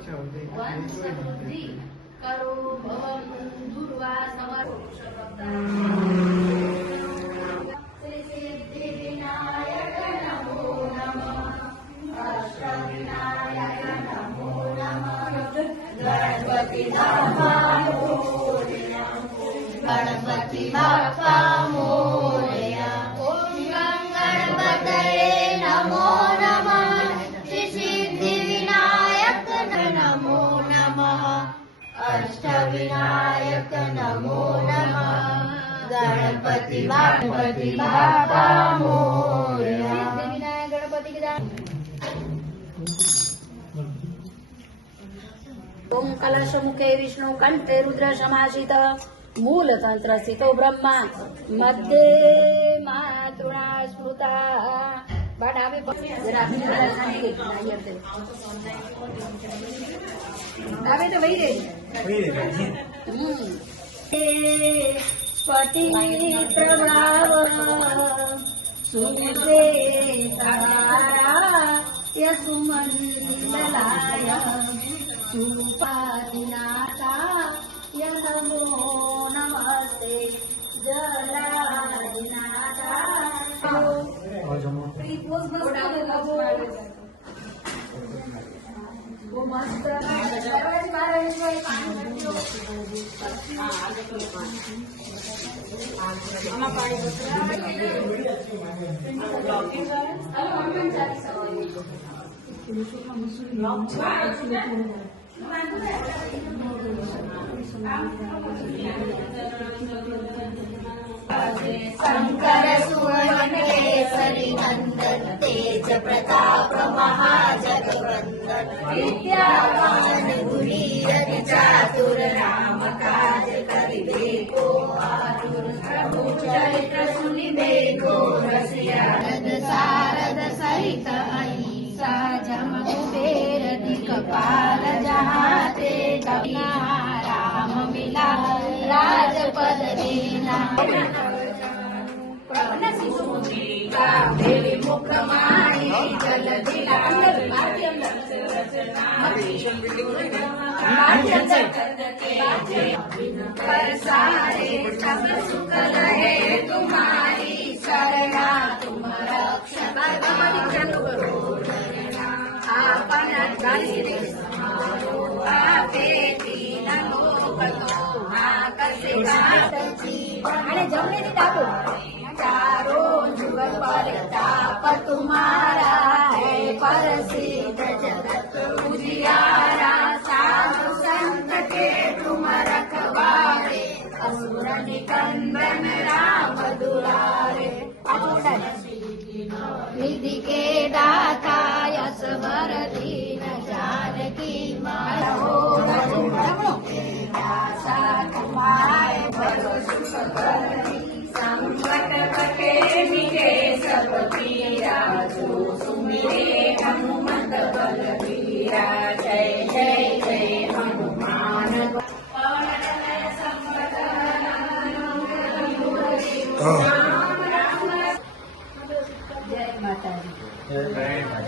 વંશવૃદ્ધિ કરો ભવ દુર્વા સમર શ્રી સિદ્ધિ વિનાયક નમો નમઃ અષ્ટવિનાયક નમો નમઃ ગણપતિ બાપા મોરયા ગણપતિ બાપા મોરયા ઓમ ગણપતયે નમો નમઃ શ્રી સિદ્ધિ વિનાયક નમો નમઃ અષ્ટવિનાયક નમો નમઃ ગણપતિ બાપા મોરયા સિદ્ધિ વિનાયક ગણપતિ ओम कलश मुखे विष्णु कंठे रुद्र समाशित मूल तंत्र स्थितो ब्रह्मा मध्ये मातृणा स्मृता बाडावे जरा अपनी तरह खाने दावे तो वही रे पति प्रभाव सुखे सहारा यसुमंडलाय सुपादिनाथा नमो नमस्ते जलादिनाथा वो मस्त शंकर सुवन केसरी नंदन तेज प्रताप महाजगवंदन विद्यावान गुणीयति चातुर राम काज करिबे को आतुर प्रभु चरित्र सुनिबे को रसिया सारद सहित अहिंसा जम कुबेर दिक्पाल जहाते राम मिला राजपद देना मुखमाणी जल दिला सारे सब सुख रहे तुम्हारी शरणा तुम रक्षक आपन आपे तीन लोक तो आकर्षे आणि जमणे टाकू चारों जुगल पर ताप तुम्हारा है प्रसिद्ध जगत उजियारा साधु संत के तुम रखवारे असुर निकंदन राम दुलारे निधि के दाता यश वर दीन जानकी माता तुम्हारे भरो सुख करनी संकट कटे मिटे सब पीरा जो सुमिरे हनुमत बलबीरा जय जय जय हनुमान जय माता दी जय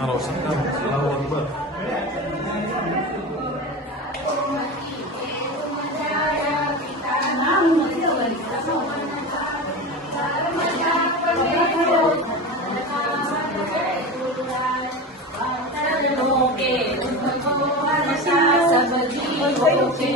Kalau sedang selawat buat. सब जीवों के